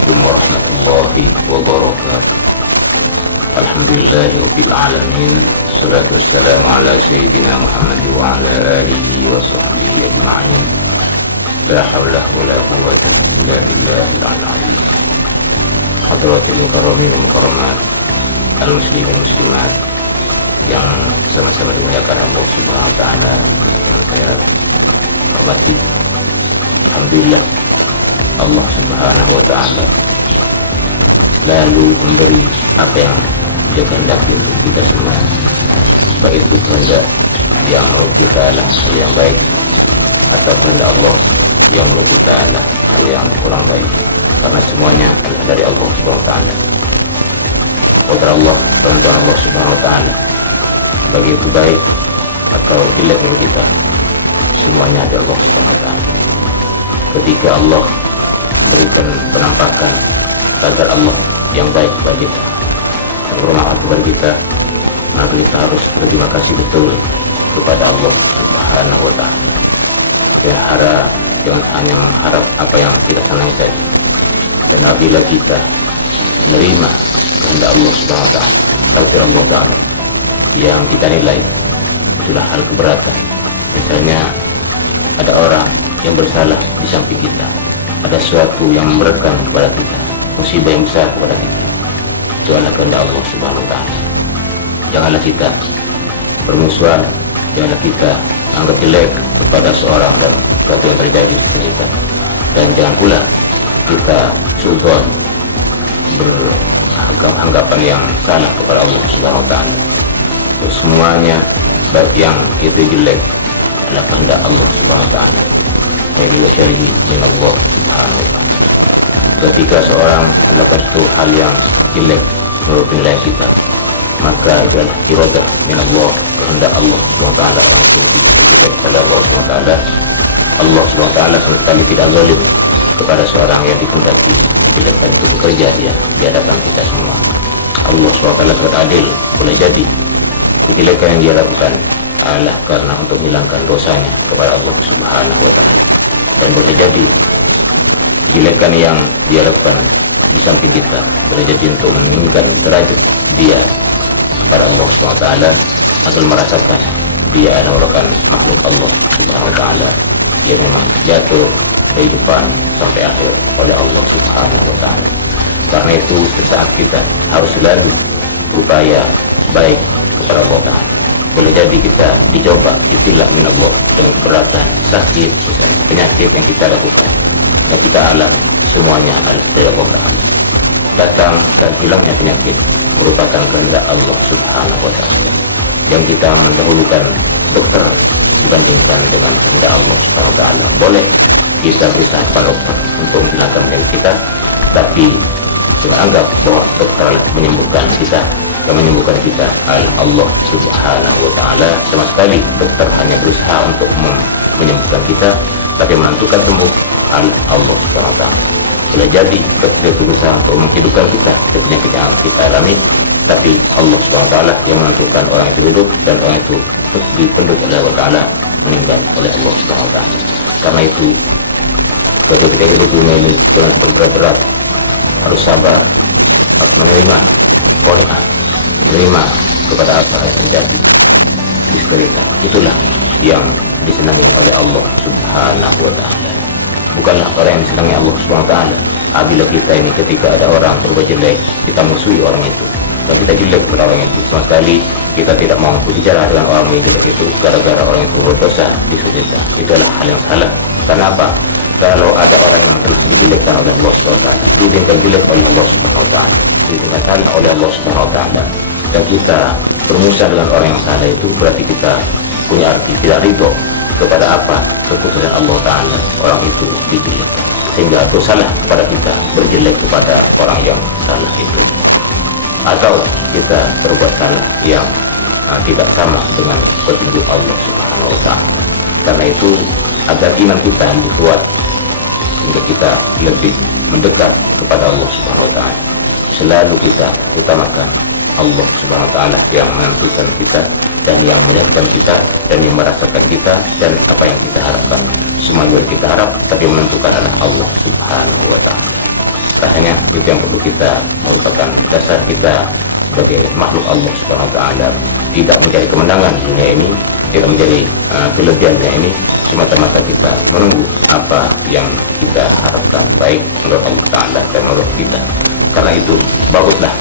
Assalamualaikum warahmatullahi wabarakatuh. Alhamdulillahirabbil alamin. Wassalatu wassalamu ala sayyidina Muhammad wa ala alihi wa sahbihi ajma'in. La haula wala quwwata illa billahil azim. Hadratil mukarramin wal mukarramat, al-muslimin muslimat yang sama-sama dimuliakan Allah Subhanahu wa taala, yang saya hormati. Alhamdulillah, Allah Subhanahu wa taala selalu memberi apa yang Dia kehendaki untuk kita semua, baik itu kehendak yang menurut kita adalah hal yang baik atau kehendak Allah yang menurut kita adalah hal yang kurang baik, karena semuanya adalah dari Allah Subhanahu wa taala. Qadar Allah, penentuan Allah Subhanahu wa taala, baik itu baik atau jelek menurut kita, semuanya dari Allah Subhanahu wa taala. Ketika Allah berikan penampakan agar Allah yang baik bagi kita, bermanfaat kepada kita, maka kita harus berterima kasih betul kepada Allah Subhanahu wa taala. Jangan hanya mengharap apa yang kita senangi saja. Dan apabila kita menerima kehendak Allah Subhanahu wa taala, takdir Allah taala yang kita nilai itulah hal keberatan. Misalnya ada orang yang bersalah di samping kita, ada sesuatu yang memberatkan kepada kita, musibah yang besar kepada kita, itu adalah kehendak Allah Subhanahu wa taala. Janganlah kita bermusuhan, janganlah kita anggap jelek kepada seorang dan sesuatu yang terjadi di sekitar kita, dan jangan pula kita suudzon, beranggapan yang salah kepada Allah Subhanahu wa taala. Semuanya baik yang itu jelek adalah kehendak Allah Subhanahu wa taala. Khairi wa syarri min Allah Subhanahu wa taala. Ketika seorang melakukan suatu hal yang jelek menurut penilaian kita, maka itu adalah iradah min Allah, kehendak Allah Subhanahu wa taala. Orang itu jelek kepada Allah Subhanahu wa taala. Allah Subhanahu wa taala sama sekali tidak zalim kepada seorang yang dikehendaki kejelekan itu bekerja di hadapan kita semua. Allah Subhanahu wa taala sangat adil. Boleh jadi kejelekan yang dia lakukan adalah karena untuk menghilangkan dosanya kepada Allah Subhanahu wa taala, dan boleh jadi kejelekan yang dia lakukan di samping kita boleh jadi untuk meninggikan derajat dia kepada Allah Subhanahu wa taala, agar merasakan dia adalah merupakan makhluk Allah Subhanahu wa taala yang memang jatuh kehidupan sampai akhir oleh Allah Subhanahu wa taala. Karena itu saat kita harus selalu berupaya baik kepada Allah taala. Boleh jadi kita dicoba, ibtilak min Allah dengan keberatan, sakit, misalnya penyakit yang kita lakukan dan kita alami, semuanya adalah dari Allah taala. Datang dan hilangnya penyakit merupakan kehendak Allah Subhanahu wa taala, yang kita mendahulukan dokter dibandingkan dengan kehendak Allah Subhanahu wa taala. Boleh kita berusaha kepada dokter untuk menghilangkan penyakit kita, tapi jangan anggap bahwa dokter menyembuhkan kita. Yang menyembuhkan kita adalah Allah Subhanahu wa taala. Sama sekali dokter hanya berusaha untuk menyembuhkan kita, tapi menentukan sembuh adalah Allah Subhanahu wa taala. Boleh jadi dokter itu berusaha untuk menghidupkan kita dari penyakit yang kita alami, tapi Allah Subhanahu wa taala yang menentukan orang itu hidup dan orang itu dipenduk oleh Allah taala, meninggal oleh Allah Subhanahu wa taala. Karena itu ketika kita hidup dunia ini jangan berat-berat, harus sabar, harus menerima qanaah, menerima kepada apa yang terjadi di sekitar kita. Itulah yang disenangi oleh Allah Subhanahu wa taala. Bukanlah orang yang disenangi Allah Subhanahu wa taala apabila kita ini ketika ada orang berbuat jelek, kita musuhi orang itu dan kita jelek kepada orang itu. Sama sekali kita tidak mau berbicara dengan orang yang jelek itu gara-gara orang itu berdosa di sisi kita. Itu adalah hal yang salah. Kenapa? Kalau ada orang yang telah dijelekkan oleh Allah Subhanahu wa taala, ditinggal jelek oleh Allah Subhanahu wa taala, ditinggal salah oleh Allah Subhanahu wa taala, dan kita bermusuh dengan orang yang salah, itu berarti kita punya arti tidak ridho kepada apa keputusan Allah taala orang itu dijelekkan, sehingga itu salah kepada kita berjelek kepada orang yang salah itu, atau kita berbuat salah yang tidak sama dengan petunjuk Allah Subhanahu wa taala. Karena itu agar iman kita lebih kuat, sehingga kita lebih mendekat kepada Allah Subhanahu wa taala, selalu kita utamakan Allah Subhanahu wa taala yang menentukan kita dan yang melihatkan kita dan yang merasakan kita, dan apa yang kita harapkan semua yang kita harap, tapi menentukan adalah Allah Subhanahu wa taala. Rasanya itu yang perlu kita merupakan dasar kita sebagai makhluk Allah Subhanahu wa taala, tidak mencari kemenangan di dunia ini, tidak menjadi kelebihan dunia ini, semata-mata kita menunggu apa yang kita harapkan baik menurut Allah taala dan menurut kita. Karena itu baguslah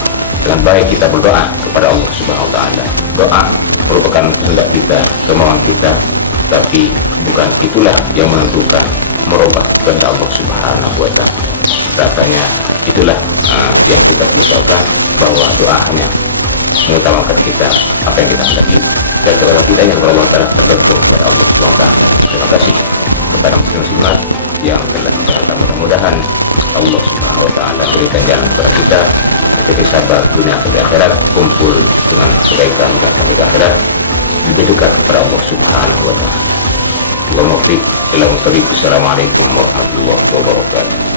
dengan baik kita berdoa kepada Allah Subhanahu wa taala. Doa merupakan kehendak kita, kemauan kita, tapi bukan itulah yang menentukan merubah kehendak Allah Subhanahu wa taala. Rasanya itulah yang kita usahakan, bahwa doa hanya mengutamakan kita apa yang kita hendaki, dan kepada kita yang kepada Allah Ta'ala tergantung kepada Allah Subhanahu wa taala. Terima kasih kepada muslim-muslimat yang telah menonton. Mudah-mudahan Allah Subhanahu wa taala berikan jalan kepada kita sebagai sahabat dunia sampai akhirat, kumpul dengan kebaikan dan sampai ke akhirat, lebih dekat kepada Allah Subhanahu wa taala. Assalamualaikum warahmatullahi wabarakatuh.